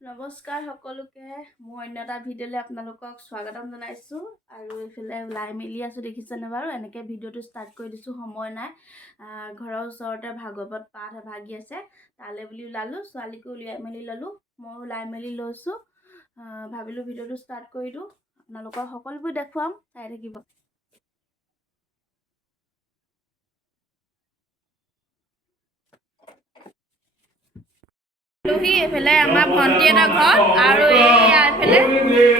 নমস্কাৰ সকলোকে মোৰ অন্য এটা ভিডিঅ'লৈ আপোনালোকক স্বাগতম জনাইছোঁ আৰু এইফালে ওলাই মেলি আছোঁ দেখিছেনে বাৰু এনেকৈ ভিডিঅ'টো ষ্টাৰ্ট কৰি দিছোঁ সময় নাই ঘৰৰ ওচৰতে ভাগৱত পাঠ এভাগি আছে তালৈ বুলি ওলালোঁ ছোৱালীকো উলিয়াই মেলি ল'লোঁ মই ওলাই মেলি লৈছোঁ ভাবিলোঁ ভিডিঅ'টো ষ্টাৰ্ট কৰি দিওঁ আপোনালোকৰ সকলোবোৰ দেখুৱাম চাই থাকিব এইফালে আমাৰ ভণ্টি এটা ঘৰ আৰু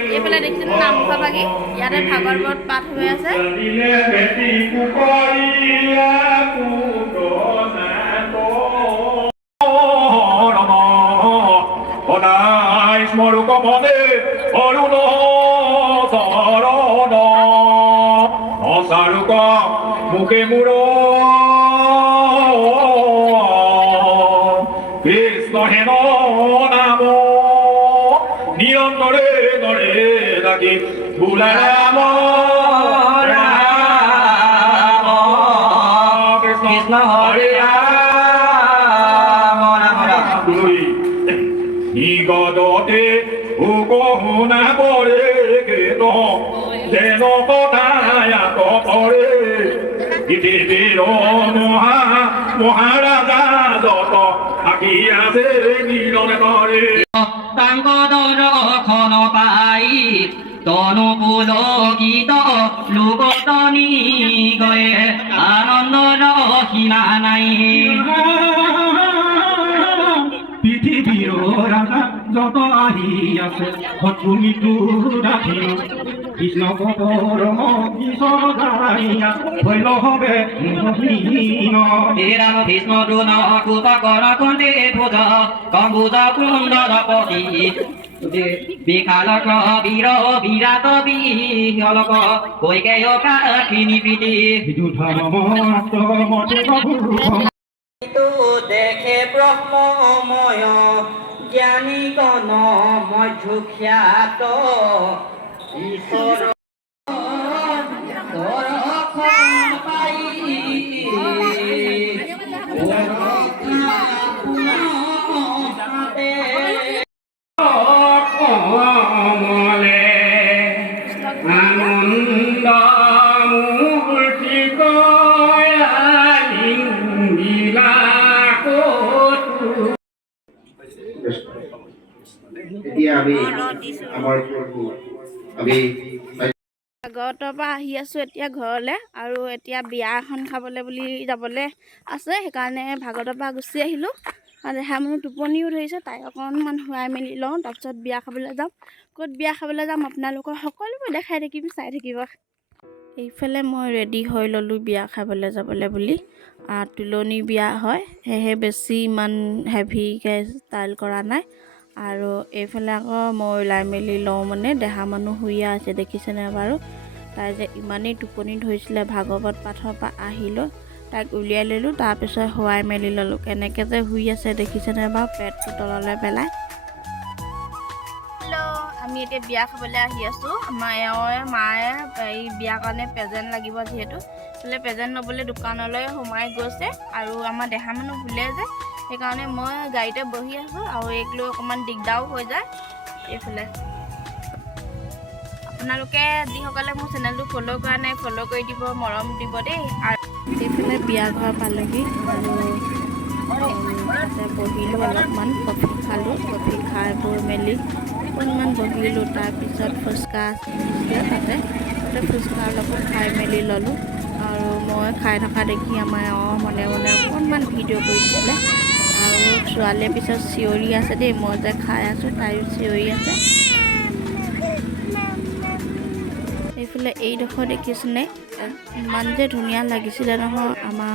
এইফালে দেখিছেনে নামঘৰ ভাগি ইয়াতে ভাগৱত পাঠ হৈ আছে মুখে মুড় কৃষ্ণ হেন নাম নিৰন্তৰে নৰে লাগি বোলা ৰাম ৰাম কৃষ্ণ হৰে ৰাম ৰাম নিগদতে শুনা পৰে কেত যেন কথায়াত পৰে পৃথিৱীৰ মহাৰাজা যত আকি আছে নীলনে কৰে তাঙ্গ দৰ্শন পাই তনু পুলকিত লোকতনি গয়ে আনন্দৰ সীমা নাই পৃথিৱীৰ ৰাজা যত আহি আছে শত্ৰু মৃত্যু ৰাখিল কৃষ্ণ পৰম ঈশ্বৰ গাইয়া হৈল হবে হে ৰাম বিষ্ণু দুন কুপকৰ কুন্দে ভোজ কম্বুজ কুন্দৰ পতি বিশালক বীৰ বিৰাট বিহলক কৈকেয় কাকিনী প্ৰীতি দেখে ব্ৰহ্মময় জ্ঞানী গণ মধ্যখ্যাত ঈশ্বৰ দৰ্শন পাই কমলে আনন্দ মূৰ্তি এতিয়া আমি আমাৰ প্ৰভু আমি ভাগৱতৰ পৰা আহি আছোঁ এতিয়া ঘৰলৈ আৰু এতিয়া বিয়া এখন খাবলৈ বুলি যাবলৈ আছে সেইকাৰণে ভাগৱতৰ পৰা গুচি আহিলোঁ আৰু দেহা মোৰ টোপনিও ধৰিছে তাইক অকণমান শুৱাই মেলি লওঁ তাৰপিছত বিয়া খাবলৈ যাম ক'ত বিয়া খাবলৈ যাম আপোনালোকৰ সকলোবোৰ দেখাই থাকিম চাই থাকিব এইফালে মই ৰেডি হৈ ল'লোঁ বিয়া খাবলৈ যাবলৈ বুলি তুলনি বিয়া হয় সেয়েহে বেছি ইমান হেভিকৈ ষ্টাইল কৰা নাই আৰু এইফালে আকৌ মই ওলাই মেলি লওঁ মানে দেহা মানুহ শুই আছে দেখিছেনে বাৰু তাই যে ইমানেই টোপনি ধৰিছিলে ভাগৱত পাঠৰ পৰা আহিলোঁ তাইক উলিয়াই ল'লোঁ তাৰপিছত শুৱাই মেলি ল'লোঁ কেনেকৈ যে শুই আছে দেখিছেনে বাৰু পেটটো তললৈ পেলাই আমি এতিয়া বিয়া খাবলৈ আহি আছোঁ আমাৰ এওঁৰ মায়ে এই বিয়াৰ কাৰণে প্ৰেজেণ্ট লাগিব যিহেতু বোলে প্ৰেজেণ্ট ল'বলৈ দোকানলৈ সোমাই গৈছে আৰু আমাৰ দেহা মানুহ শুলে যে সেইকাৰণে মই গাড়ীতে বহি আছোঁ আৰু এইক লৈ অকণমান দিগদাৰো হৈ যায় এইফালে আপোনালোকে যিসকলে মোৰ চেনেলটো ফ'ল' কৰা নাই ফ'ল' কৰি দিব মৰম দিব দেই আৰু এইফালে বিয়া ঘৰ পালোহি আৰু তাতে বহিলোঁ অলপমান কফি খালোঁ কফি খাই বৈ মেলি অকণমান বহিলোঁ তাৰপিছত ফুচকা দিছিলে তাতে ফুচকাৰ লগত খাই মেলি ল'লোঁ আৰু মই খাই থকা দেখি আমাৰ মনে মনে অকণমান ভিডিঅ' কৰি দিছিলে আৰু ছোৱালীয়ে পিছত চিঞৰি আছে দেই মই যে খাই আছোঁ তাইও চিঞৰি আছে এইফালে এইডোখৰ দেখিছেনে ইমান যে ধুনীয়া লাগিছিলে নহয় আমাৰ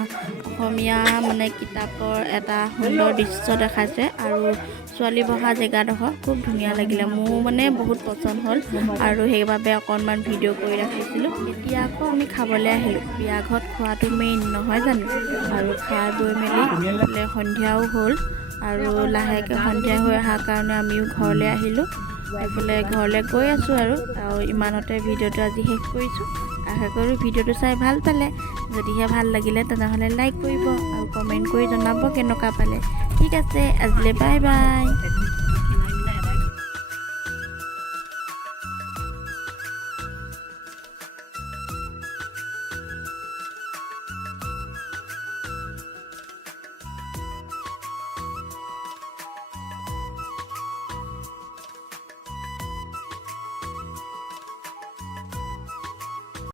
অসমীয়া মানে কিতাপৰ এটা সুন্দৰ দৃশ্য দেখাইছে আৰু ছোৱালী বহা জেগাডোখৰ খুব ধুনীয়া লাগিলে মোৰ মানে বহুত পচন্দ হ'ল আৰু সেইবাবে অকণমান ভিডিঅ' কৰি ৰাখিছিলোঁ এতিয়া আকৌ আমি খাবলৈ আহিলোঁ বিয়া ঘৰত খোৱাটো মেইন নহয় জানো আৰু খাই বৈ মেলি সন্ধিয়াও হ'ল আৰু লাহেকৈ সন্ধিয়া হৈ অহাৰ কাৰণে আমিও ঘৰলৈ আহিলোঁ এইফালে ঘৰলৈ গৈ আছোঁ আৰু ইমানতে ভিডিঅ'টো আজি শেষ কৰিছোঁ আশা কৰোঁ ভিডিঅ'টো চাই ভাল পালে যদিহে ভাল লাগিলে তেনেহ'লে লাইক কৰিব আৰু কমেণ্ট কৰি জনাব কেনেকুৱা পালে ঠিক আছে আজিলৈ বাই বাই